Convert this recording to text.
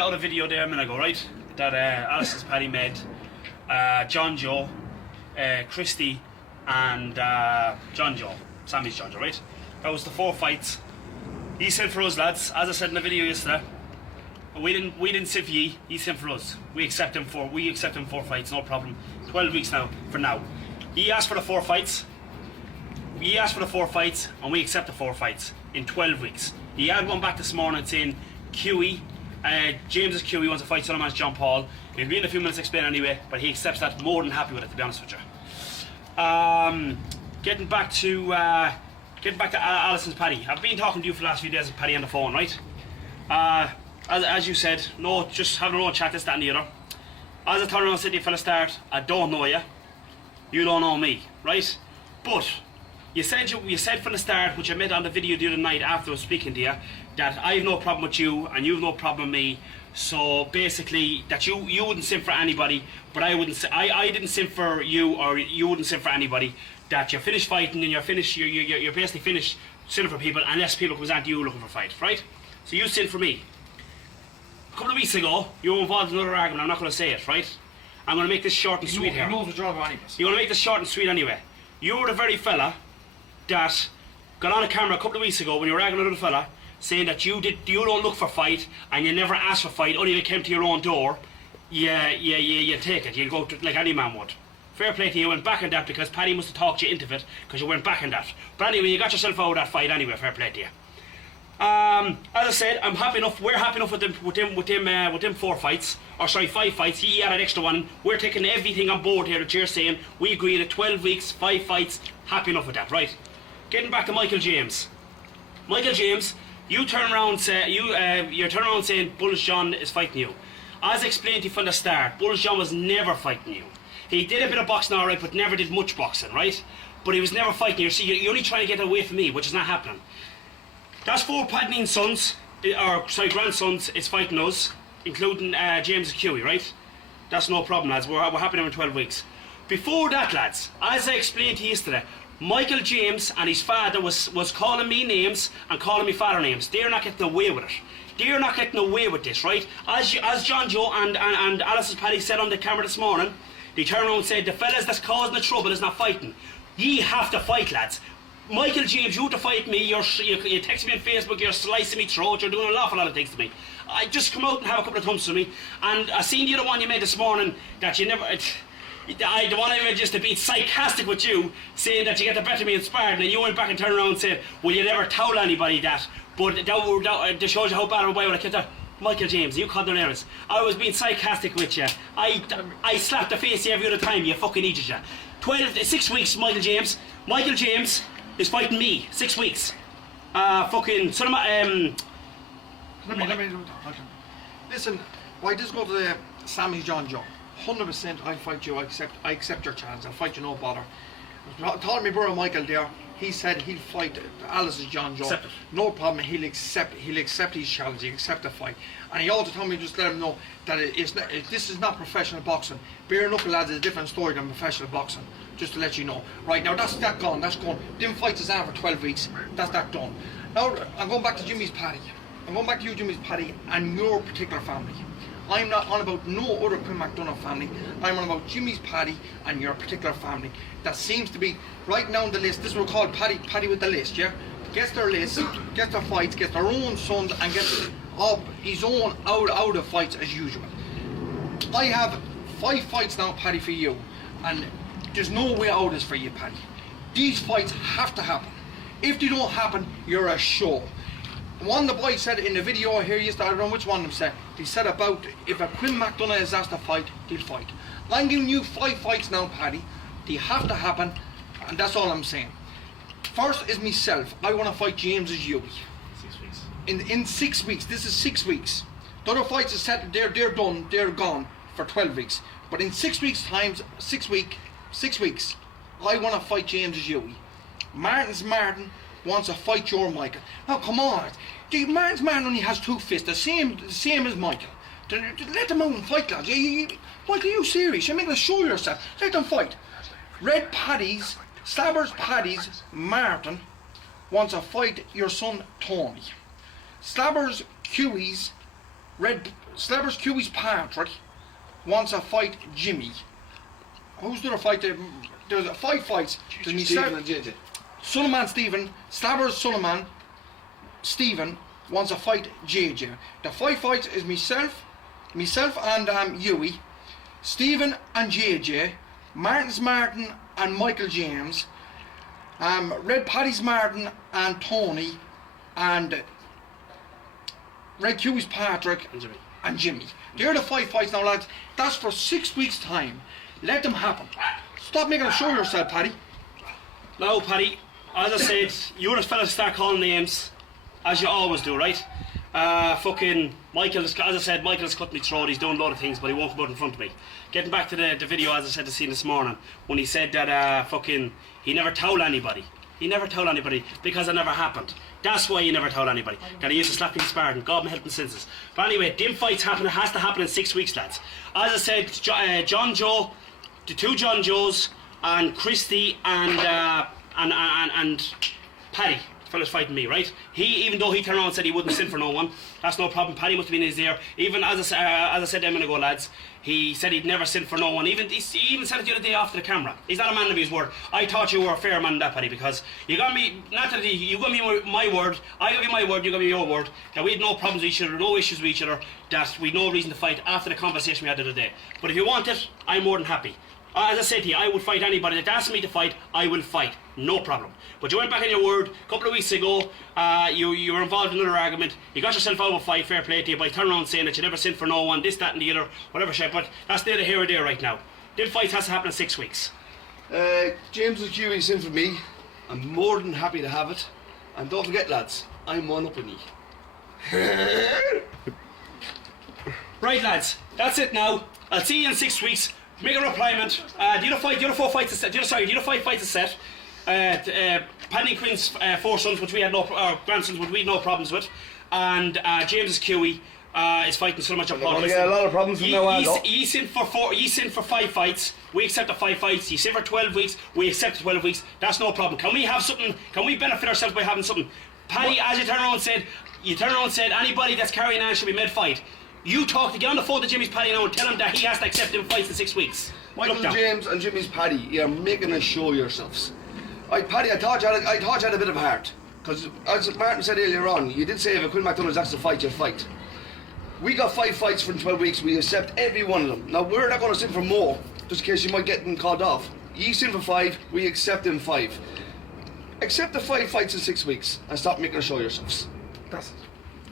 Out a video there a minute ago, right? That Alison's Paddy made John Joe, Christy, and John Joe. Sammy's John Joe, right? That was the 4 fights. He sent for us, lads. As I said in the video yesterday, we didn't sit for ye. He sent for us. We accept him 4 fights, no problem. 12 weeks now. For now, he asked for the 4 fights. He asked for the 4 fights, and we accept the 4 fights in 12 weeks. He had one back this morning saying QE. James's queue, he wants to fight Solomon's John Paul. He'll be in a few minutes to explain anyway, but he accepts that, more than happy with it, to be honest with you. Getting back to Alison's Paddy. I've been talking to you for the last few days with Paddy on the phone, right? As you said, no, just having a little chat, this, that and the other. As I told you on City for the start, I don't know you. You don't know me, right? But you said from the start, which I made on the video the other night after I was speaking to you, that I have no problem with you and you have no problem with me. So basically, that you wouldn't sin for anybody, but I wouldn't. I didn't sin for you, or you wouldn't sin for anybody. That you're finished fighting and you're basically finished sinning for people unless people comes at you looking for a fight, right? So you sin for me. A couple of weeks ago, you were involved in another argument. I'm not going to say it, right? I'm going to make this short and sweet here. You're going to make this short and sweet anyway. You were the very fella that got on a camera a couple of weeks ago when you were arguing with another fella, saying that you don't look for fight and you never ask for fight. Only if it came to your own door, you take it. You go to, like any man would. Fair play to you. You went back on that because Paddy must have talked you into it because you went back on that. But anyway, you got yourself out of that fight anyway. Fair play to you. As I said, I'm happy enough. We're happy enough with them 4 fights, or sorry, 5 fights. He had an extra one. We're taking everything on board here that you're saying. We agreed at 12 weeks, 5 fights. Happy enough with that, right? Getting back to Michael James. Michael James, you turn around saying Bulls John is fighting you. As explained to you from the start, Bulls John was never fighting you. He did a bit of boxing alright, but never did much boxing, right? But he was never fighting you. See, you're only trying to get away from me, which is not happening. That's 4 Paddy sons, or sorry, grandsons, is fighting us, including James Huey, right? That's no problem, lads. We're happy now in 12 weeks. Before that, lads, as I explained to you yesterday, Michael James and his father was calling me names and calling me father names. They're not getting away with it. They're not getting away with this, right? As John Joe and Alison's Paddy said on the camera this morning, they turned around and said, the fellas that's causing the trouble is not fighting. Ye have to fight, lads. Michael James, you have to fight me. You're texting me on Facebook, you're slicing me throat, you're doing an awful lot of things to me. I just come out and have a couple of thumps to me. And I seen the other one you made this morning that you never... the one I made just to be sarcastic with you, saying that you get the better of me inspired, and then you went back and turned around and said, will you never tell anybody that? But that shows you how bad of a boy when I kept that. Michael James, you called their names. I was being sarcastic with you. I slapped the face every other time, you fucking idiot, you. 6 weeks, Michael James. Michael James is fighting me. 6 weeks. Fucking... Let me listen, why just go to the Sammy's John Joe? 100% I'll fight you. I accept your challenge. I'll fight you, no bother. Told me brother Michael there, he said he'll fight Alice's John Joe. Accept it. No problem. He'll accept his challenge. He'll accept the fight. And he also told me, just let him know that this is not professional boxing. Bare knuckle lads is a different story than professional boxing. Just to let you know. Right now, that's gone. That's gone. Them fights is on for 12 weeks. That's that done. Now I'm going back to Jimmy's Paddy. I'm going back to you, Jimmy's Paddy, and your particular family. I'm not on about no other Quinn McDonough family. I'm on about Jimmy's Paddy and your particular family. That seems to be right now on the list. This is what we call Paddy with the list, yeah? Gets their list, gets their fights, gets their own sons, and gets up his own out of fights as usual. I have 5 fights now, Paddy, for you, and there's no way out of this for you, Paddy. These fights have to happen. If they don't happen, you're a show. One of the boys said in the video here yesterday, I don't know which one of them said, they said about if a Quinn McDonough is asked to fight, they'll fight. I'm giving you 5 fights now, Paddy. They have to happen, and that's all I'm saying. First is myself. I want to fight James as Huey. 6 weeks. In 6 weeks. This is 6 weeks. The other fights are set, they're done, they're gone for 12 weeks. But in 6 weeks times, 6 weeks, I want to fight James as Huey. Martin wants to fight your Michael. Now come on, Martin only has 2 fists, the same as Michael. Let them out and fight, lads. Michael, are you serious? You're making a show of yourself. Let them fight. Red Paddy's, Slabbers Paddy's, Martin wants to fight your son Tony. Slabbers Huey's, Red Celebr's Kiwi's Patrick wants to fight Jimmy. Who's the other fight? There's 5 fights. There's Stephen and JJ. Sullivan Stephen, Slabber's Sullivan Stephen wants to fight JJ. The 5 fights is myself and Huey, Stephen and JJ, Martin's Martin and Michael James, Red Paddy's Martin and Tony, and Red Kiwi's Patrick and Jimmy. They're the 5 fights now, lads. That's for 6 weeks' time. Let them happen. Stop making a show of yourself, Paddy. No, Paddy, as I said, you the fellas start calling names, as you always do, right? Fucking Michael, as I said, Michael's cut me throat, he's doing a lot of things, but he won't come out in front of me. Getting back to the video, as I said, the scene this morning, when he said that fucking, he never told anybody. He never told anybody, because it never happened. That's why he never told anybody. That he used to slap me in Spartan, God my help and senses. But anyway, them fights happen, it has to happen in 6 weeks, lads. As I said, John Joe, the 2 John Joes, and Christy and Paddy, the fella's fighting me, right? He, even though he turned around and said he wouldn't sin for no one, that's no problem. Paddy must have been in his ear. Even as I said a minute ago, lads, he said he'd never sin for no one. He even said it the other day after the camera. He's not a man of his word. I thought you were a fair man, that Paddy, because you got me. Not that you got me my word. I got you my word. You got me your word. That we had no problems with each other, no issues with each other. That we had no reason to fight after the conversation we had the other day. But if you want it, I'm more than happy. As I said to you, I would fight anybody that asks me to fight. I will fight, no problem. But you went back on your word a couple of weeks ago. You were involved in another argument. You got yourself out of a fight. Fair play to you. But you turn around saying that you never sinned for no one, this, that, and the other, whatever shit. But that's neither here or there right now. Them fights has to happen in 6 weeks. James and Huey sin for me. I'm more than happy to have it. And don't forget, lads, I'm one up on ye. Right, lads. That's it now. I'll see you in 6 weeks. Make a replyment. The other 5 fights are set. The other 5 fights are set. Paddy and Quinn's 4 sons, which we had grandsons, which we had no problems with, and James's Kiwi is fighting so much. We're going to get a lot of problems from now on. You sin for 5 fights. We accept the 5 fights. You sin for 12 weeks. We accept the 12 weeks. That's no problem. Can we have something? Can we benefit ourselves by having something? Paddy, as you turned around and said, anybody that's carrying on should be made fight. You get on the phone to Jimmy's Paddy now and tell him that he has to accept them fights in 6 weeks. Michael James and Jimmy's Paddy, you're making a show yourselves. Paddy, I thought you had a bit of a heart. Because, as Martin said earlier on, you did say if a Quinn McDonald's asked to fight, you'll fight. We got 5 fights for 12 weeks, we accept every one of them. Now, we're not going to sin for more, just in case you might get them called off. You sin for 5, we accept them 5. Accept the 5 fights in 6 weeks, and stop making a show yourselves. That's it.